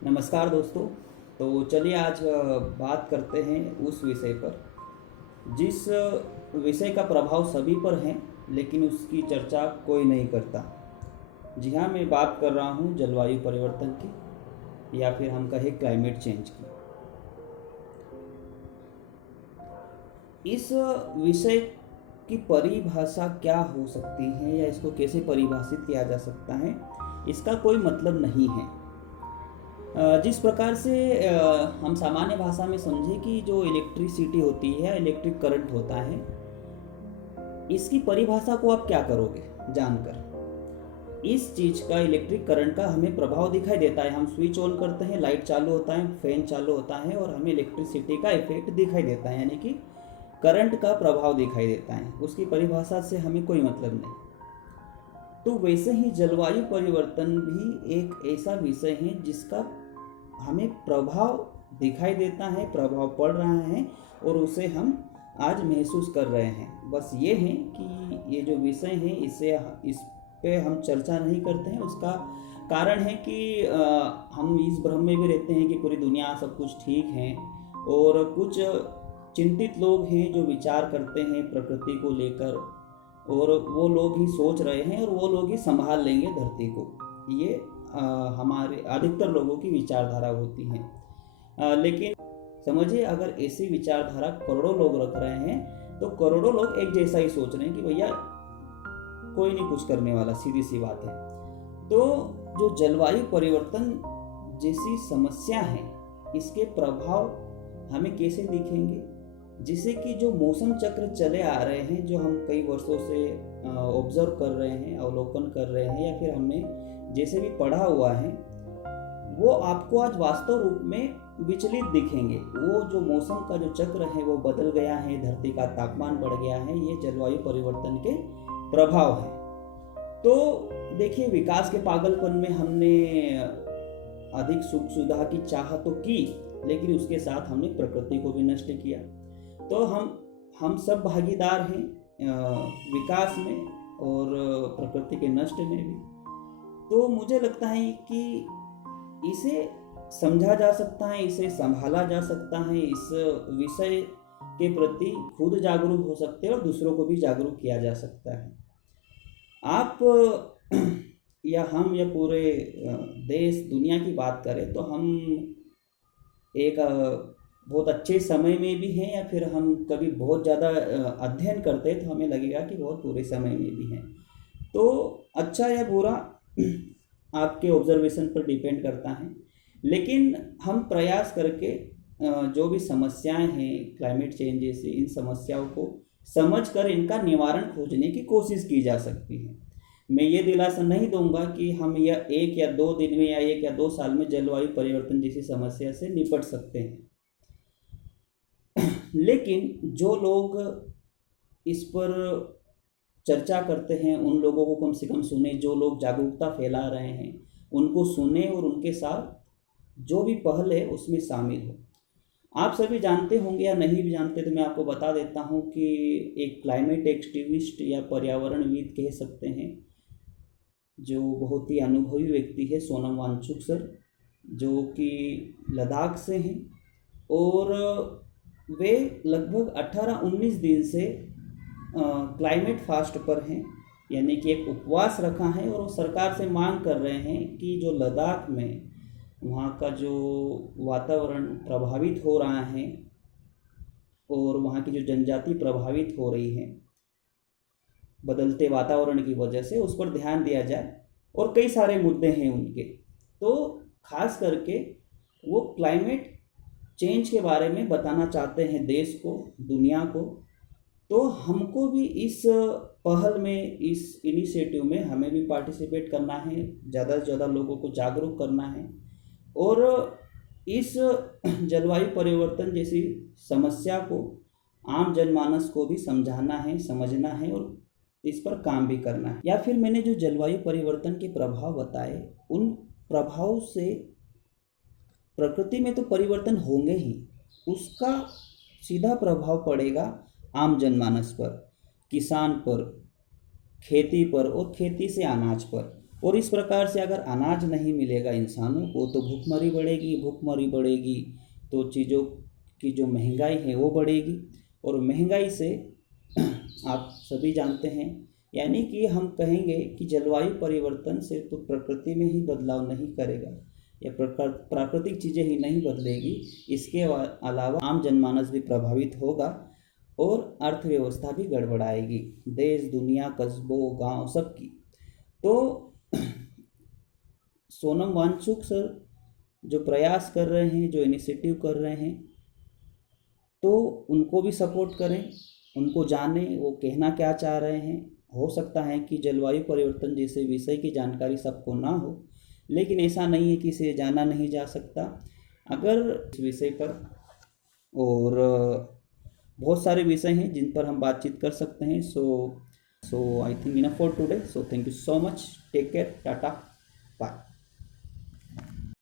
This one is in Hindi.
नमस्कार दोस्तों। तो चलिए आज बात करते हैं उस विषय पर जिस विषय का प्रभाव सभी पर है, लेकिन उसकी चर्चा कोई नहीं करता। जी हाँ, मैं बात कर रहा हूँ जलवायु परिवर्तन की, या फिर हम कहें क्लाइमेट चेंज की। इस विषय की परिभाषा क्या हो सकती है या इसको कैसे परिभाषित किया जा सकता है, इसका कोई मतलब नहीं है। जिस प्रकार से हम सामान्य भाषा में समझें कि जो इलेक्ट्रिसिटी होती है, इलेक्ट्रिक करंट होता है, इसकी परिभाषा को आप क्या करोगे जानकर। इस चीज़ का, इलेक्ट्रिक करंट का हमें प्रभाव दिखाई देता है। हम स्विच ऑन करते हैं, लाइट चालू होता है, फैन चालू होता है और हमें इलेक्ट्रिसिटी का इफेक्ट दिखाई देता है, यानी कि करंट का प्रभाव दिखाई देता है। उसकी परिभाषा से हमें कोई मतलब नहीं। तो वैसे ही जलवायु परिवर्तन भी एक ऐसा विषय है जिसका हमें प्रभाव दिखाई देता है, प्रभाव पड़ रहा है और उसे हम आज महसूस कर रहे हैं। बस ये है कि ये जो विषय है इस पे हम चर्चा नहीं करते हैं। उसका कारण है कि हम इस भ्रम में भी रहते हैं कि पूरी दुनिया सब कुछ ठीक है, और कुछ चिंतित लोग हैं जो विचार करते हैं प्रकृति को लेकर, और वो लोग ही सोच रहे हैं और वो लोग ही संभाल लेंगे धरती को। ये हमारे अधिकतर लोगों की विचारधारा होती है। लेकिन समझिए, अगर ऐसी विचारधारा करोड़ों लोग रख रहे हैं तो करोड़ों लोग एक जैसा ही सोच रहे हैं कि भैया कोई नहीं कुछ करने वाला, सीधी सी बात है। तो जो जलवायु परिवर्तन जैसी समस्या है, इसके प्रभाव हमें कैसे दिखेंगे, जिससे कि जो मौसम चक्र चले आ रहे हैं, जो हम कई वर्षों से ऑब्जर्व कर रहे हैं, अवलोकन कर रहे हैं, या फिर हमने जैसे भी पढ़ा हुआ है, वो आपको आज वास्तव रूप में विचलित दिखेंगे। वो जो मौसम का जो चक्र है वो बदल गया है, धरती का तापमान बढ़ गया है, ये जलवायु परिवर्तन के प्रभाव है। तो देखिए, विकास के पागलपन में हमने अधिक सुख सुविधा की चाह तो की, लेकिन उसके साथ हमने प्रकृति को भी नष्ट किया। तो हम सब भागीदार हैं विकास में और प्रकृति के नष्ट में भी। तो मुझे लगता है कि इसे समझा जा सकता है, इसे संभाला जा सकता है। इस विषय के प्रति खुद जागरूक हो सकते हैं और दूसरों को भी जागरूक किया जा सकता है। आप या हम या पूरे देश दुनिया की बात करें तो हम एक बहुत अच्छे समय में भी हैं, या फिर हम कभी बहुत ज़्यादा अध्ययन करते हैं तो हमें लगेगा कि बहुत बुरे समय में भी हैं। तो अच्छा या बुरा आपके ऑब्जर्वेशन पर डिपेंड करता है, लेकिन हम प्रयास करके जो भी समस्याएं हैं क्लाइमेट चेंज जैसी, इन समस्याओं को समझकर इनका निवारण खोजने की कोशिश की जा सकती है। मैं ये दिलासा नहीं दूंगा कि हम यह 1 या 2 दिन में या 1 या 2 साल में जलवायु परिवर्तन जैसी समस्या से निपट सकते हैं, लेकिन जो लोग इस पर चर्चा करते हैं उन लोगों को कम से कम सुने। जो लोग जागरूकता फैला रहे हैं उनको सुने और उनके साथ जो भी पहल है उसमें शामिल हो। आप सभी जानते होंगे या नहीं भी जानते तो मैं आपको बता देता हूँ कि एक क्लाइमेट एक्टिविस्ट या पर्यावरणविद कह सकते हैं, जो बहुत ही अनुभवी व्यक्ति है, सोनम वांगचुक सर, जो कि लद्दाख से हैं, और वे लगभग 18-19 दिन से क्लाइमेट फास्ट पर हैं, यानी कि एक उपवास रखा है, और वो सरकार से मांग कर रहे हैं कि जो लद्दाख में वहाँ का जो वातावरण प्रभावित हो रहा है और वहाँ की जो जनजाति प्रभावित हो रही है बदलते वातावरण की वजह से, उस पर ध्यान दिया जाए। और कई सारे मुद्दे हैं उनके, तो खास करके वो क्लाइमेट चेंज के बारे में बताना चाहते हैं देश को, दुनिया को। तो हमको भी इस पहल में, इस इनिशिएटिव में हमें भी पार्टिसिपेट करना है, ज़्यादा से ज़्यादा लोगों को जागरूक करना है, और इस जलवायु परिवर्तन जैसी समस्या को आम जनमानस को भी समझाना है, समझना है और इस पर काम भी करना है। या फिर मैंने जो जलवायु परिवर्तन के प्रभाव बताए, उन प्रभाव से प्रकृति में तो परिवर्तन होंगे ही, उसका सीधा प्रभाव पड़ेगा आम जनमानस पर, किसान पर, खेती पर और खेती से अनाज पर। और इस प्रकार से अगर अनाज नहीं मिलेगा इंसानों को तो भूखमरी बढ़ेगी, भूखमरी बढ़ेगी तो चीज़ों की जो महंगाई है वो बढ़ेगी, और महंगाई से आप सभी जानते हैं, यानी कि हम कहेंगे कि जलवायु परिवर्तन सिर्फ तो प्रकृति में ही बदलाव नहीं करेगा या प्राकृतिक चीज़ें ही नहीं बदलेगी, इसके अलावा आम जनमानस भी प्रभावित होगा और अर्थव्यवस्था भी गड़बड़ाएगी, देश दुनिया कस्बों गांव सबकी। तो सोनम वांगचुक सर जो प्रयास कर रहे हैं, जो इनिशिएटिव कर रहे हैं, तो उनको भी सपोर्ट करें, उनको जानें वो कहना क्या चाह रहे हैं। हो सकता है कि जलवायु परिवर्तन जैसे विषय की जानकारी सबको ना हो, लेकिन ऐसा नहीं है कि इसे जाना नहीं जा सकता। अगर इस विषय पर और बहुत सारे विषय हैं जिन पर हम बातचीत कर सकते हैं। So I think enough for today. So thank you so much, take care, Tata.